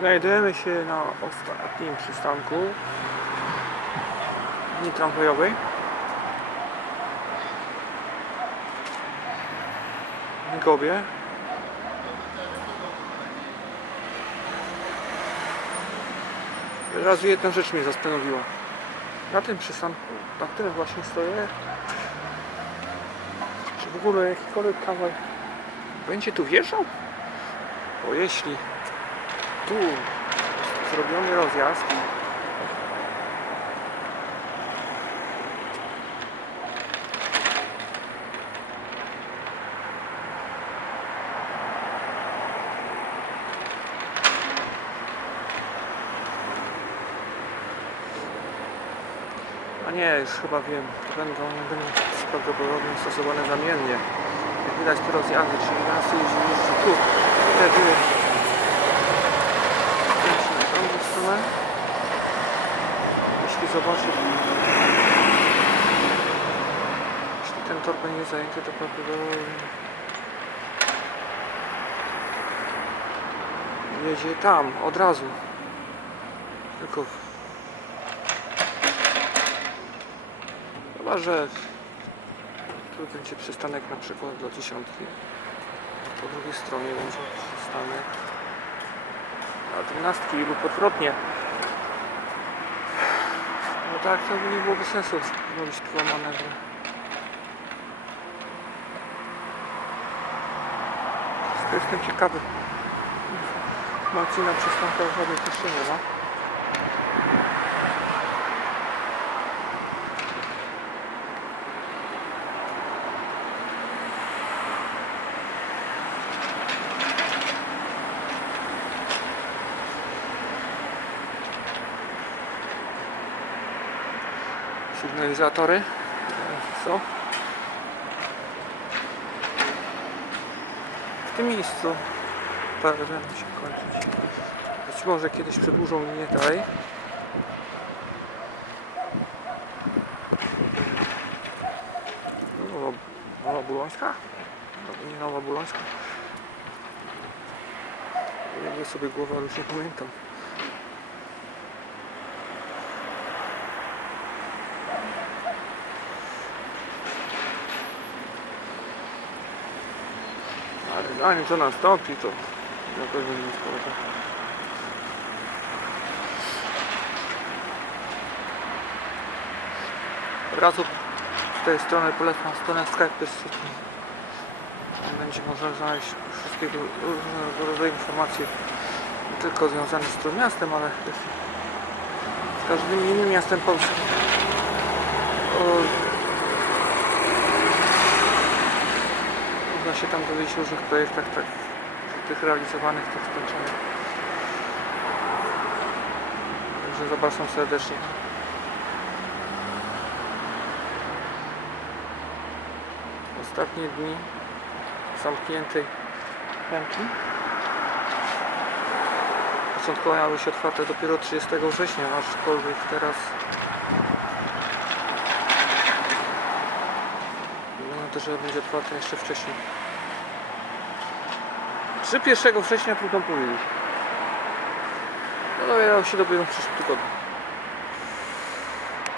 Znajdujemy się na ostatnim przystanku linii tramwajowej. W Mikowie. Raz jedna rzecz mnie zastanowiła. Na tym przystanku, na którym właśnie stoję, czy w ogóle jakikolwiek tramwaj będzie tu wjeżdżał? Bo jeśli tu zrobiony rozjazd, a nie, już chyba wiem, będą, będą prawdopodobnie stosowane zamiennie. Jak widać te rozjazdy, czyli raz jeździ jeszcze tu, wtedy stronę. Jeśli zobaczy, jeśli ten tor będzie zajęty, to prawdopodobnie jedzie tam, od razu. Tylko Chyba, że tu będzie przystanek na przykład dla dziesiątki. Po drugiej stronie będzie przystanek dwunastki lub odwrotnie. No tak, to by nie byłoby sensu robić manewry. Wszystko Jestem ciekawy. Informacji na przystankach żadnych jeszcze nie ma. Sygnalizatory. Co? W tym miejscu parę będą się kończyć. Być może kiedyś przedłużą linię dalej. No, Nowa, Bulońska? Nie Nowa Bulońska. Jakby sobie głowa już nie pamiętam. Zanim to nastąpi, to pewno nie szkoda. Od razu z tej strony polecam stronę Skype będzie można znaleźć wszystkie różnego rodzaju informacje nie tylko związane z tym miastem, ale z każdym innym miastem polskim. O, Można się tam dowiedzieć o różnych projektach, tak, tych realizowanych, tych skończonych. Także zapraszam serdecznie. Ostatnie dni zamkniętej ręki. Początkowo miały być otwarte dopiero 30 września, aczkolwiek teraz Wygląda to, że będzie otwarte jeszcze wcześniej. Czy 1 września trudno powiedzieć. No dowiadam się dopiero w przyszłym tygodniu.